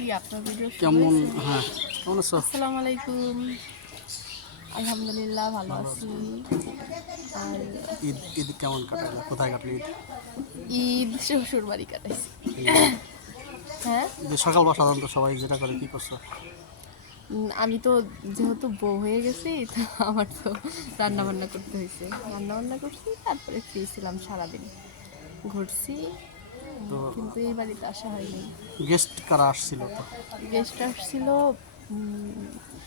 কি আপনার ভিডিও কেমন? হ্যাঁ কেমন আছো? আসসালামু আলাইকুম। আলহামদুলিল্লাহ ভালো আছি। আর ঈদ ঈদ কেমন কাটাইলা কোথায় কাটলি ঈদ? ঈদ শ্বশুর বাড়ি কাটাইছি হ্যাঁ? যে সকালবেলা সাধারণত সবাই যেটা করে কি করছ? আমি তো যেহেতু বউ হয়ে গেছি তো আমার তো রান্না বান্না করতে হয়েছে। রান্না বান্না করছি তারপরে ফ্রি ছিলাম সারাদিন। ঘুরছি তো কিন্তু এই বাড়িতে আসা হয়নি। গেস্ট কারা আসছিল তো? গেস্ট আসছিল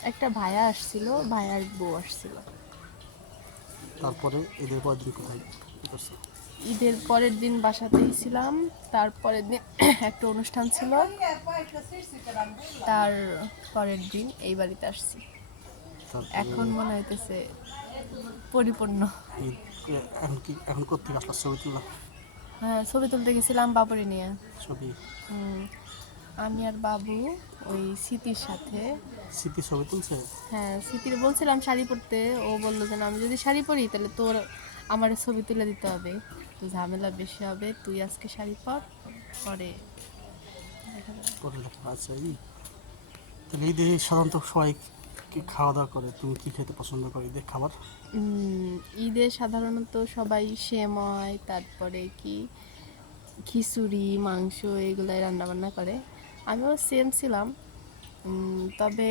একটা ভায়া আসছিল ভায়ার বউ আসছিল। তারপরে ঈদের পর দিন কোথায় ঈদের পরের দিন বাসাতেই ছিলাম তারপরের দিন একটা অনুষ্ঠান ছিল। তার পরের দিন এই বাড়িতে আসছি। এখন মনে হইতেছে পরিপূর্ণ। এখন কি এখন কোথেকে আসলো ছবি হ্যাঁ ছবি তুলতে গেছিলাম বাবুরে নিয়ে। ছবি? আমি আর বাবু ওই স্মৃতির সাথে। স্মৃতি ছবি তুলছে? হ্যাঁ স্মৃতির বলছিলাম শাড়ি পরতে ও বলল যে আমি যদি শাড়ি পরি তাহলে তোর আমার ছবি তুলে দিতে হবে। তো ঝামেলা বেশি হবে তুই আজকে শাড়ি পর পরে। আচ্ছা ঈদ তাহলে ঈদে সাধারণত সবাই কি খাওয়া দাওয়া করে, তুমি কি খেতে পছন্দ করো ঈদের খাবার? ঈদে সাধারণত সবাই সেময় তারপরে কি খিচুড়ি, মাংস এগুলাই রান্না বান্না করে। আমিও সেম ছিলাম। তবে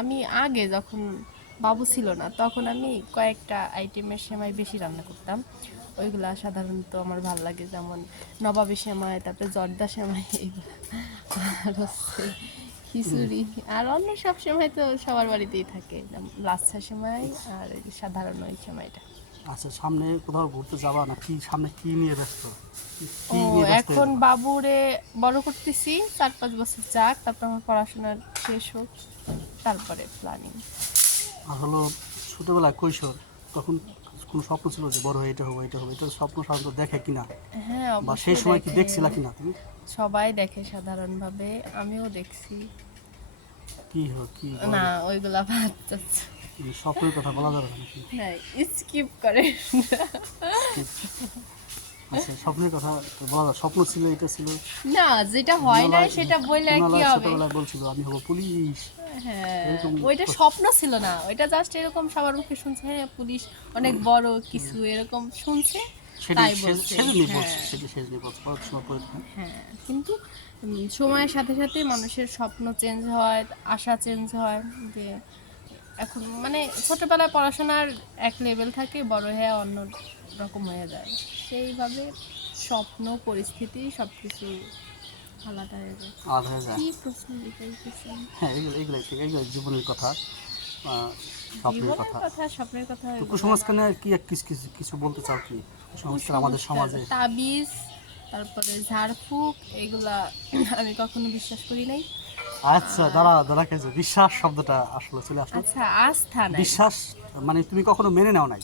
আমি আগে যখন বাবু ছিল না, তখন আমি কয়েকটা আইটেমের সেমাই বেশি রান্না করতাম। ওইগুলা সাধারণত আমার ভালো লাগে, যেমন নবাবী সেমাই, তারপরে জর্দা সেমাই, এগুলো। হচ্ছে খিচুড়ি। আর অন্য সব সেমাই তো সবার বাড়িতেই থাকে। লাচ্ছা সেমাই আর সাধারণ ওই সেমাইটা আচ্ছা সামনে কোথাও ঘুরতে যাবা না? কি সামনে কি নিয়ে ব্যস্ত? এখন বাবুরে বড় করতেছি। চার পাঁচ বছর যাক তারপর আমার পড়াশোনা শেষ হোক তারপরে প্ল্যানিং আর হলো ছোটবেলায় কৈশোর তখন কোনো স্বপ্ন ছিল যে বড় হয়ে এটা হব এটা হব এটা স্বপ্ন সাধারণত দেখে কিনা? হ্যাঁ বা সেই সময় কি দেখছিল কিনা তুমি? সবাই দেখে সাধারণভাবে আমিও দেখছি। কি হো কি না ওইগুলা বাদ স্বপ্নের কথা বলা যাবে না হ্যাঁ স্কিপ করে। আচ্ছা স্বপ্নের কথা বলা স্বপ্ন ছিল এটা ছিল। না যেটা হয় না সেটা বললে কি হবে? ছোটবেলায় বলছিল আমি হব পুলিশ। হ্যাঁ ওইটা স্বপ্ন ছিল না ওইটা জাস্ট এরকম সবার মুখে শুনছে হ্যাঁ পুলিশ অনেক বড় কিছু এরকম শুনছে তাই বলছে। হ্যাঁ। হ্যাঁ কিন্তু সময়ের সাথে সাথে মানুষের স্বপ্ন চেঞ্জ হয় আশা চেঞ্জ হয় যে এখন মানে ছোটবেলায় পড়াশোনার এক লেভেল থাকে বড় হয়ে অন্য রকম হয়ে যায়। সেইভাবে স্বপ্ন পরিস্থিতি সব কিছু আলাদা হয়ে যায়। আলাদা হয়ে যায়। কি প্রশ্ন জিজ্ঞাসা হ্যাঁ এগুলো এগুলো এগুলো জীবনের কথা স্বপ্নের কথা। কথা স্বপ্নের কথা তো কি কিছু কিছু কিছু বলতে চাও কি? কুসংস্কার আমাদের সমাজে। তাবিজ তারপরে ঝাড়ফুঁক এগুলা আমি কখনো বিশ্বাস করি নাই। আচ্ছা দাঁড়া দাঁড়া খেয়েছে বিশ্বাস শব্দটা আসলে চলে আসলো। আচ্ছা আস্থা বিশ্বাস মানে তুমি কখনো মেনে নাও নাই?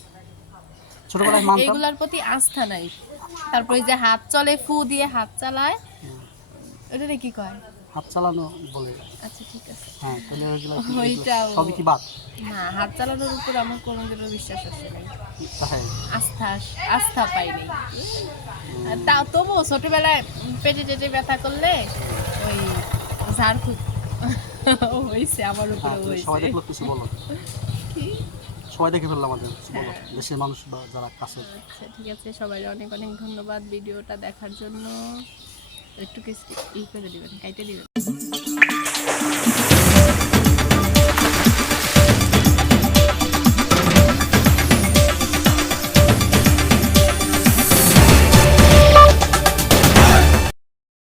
ছোটবেলায় মানতাম। এগুলার প্রতি আস্থা নাই। তারপরে যে হাত চলে ফু দিয়ে হাত চালায় ওটাতে কি কয়? হাত চালানো বলে। আচ্ছা ঠিক আছে। হ্যাঁ তাহলে ওইগুলো। সবই কি বাদ? না হাত চালানোর উপর আমার কোনো দিনও বিশ্বাস আসে নাই। আস্থা আস্থা পাই নাই। আর তা তবুও ছোটবেলায় পেটে টেটে ব্যথা করলে ওই ঝাড়ফুঁক হয়েছে আমার উপরে হ্যাঁ, তুমি সবাই কিছু বলো। কি? সবাই দেখে ফেলল আমাদের। দেশের মানুষ বা যারা কাছে আচ্ছা ঠিক আছে, সবাই অনেক অনেক ধন্যবাদ ভিডিওটা দেখার জন্য একটু কিছু ই করে দিবেন, কাইটে দিবেন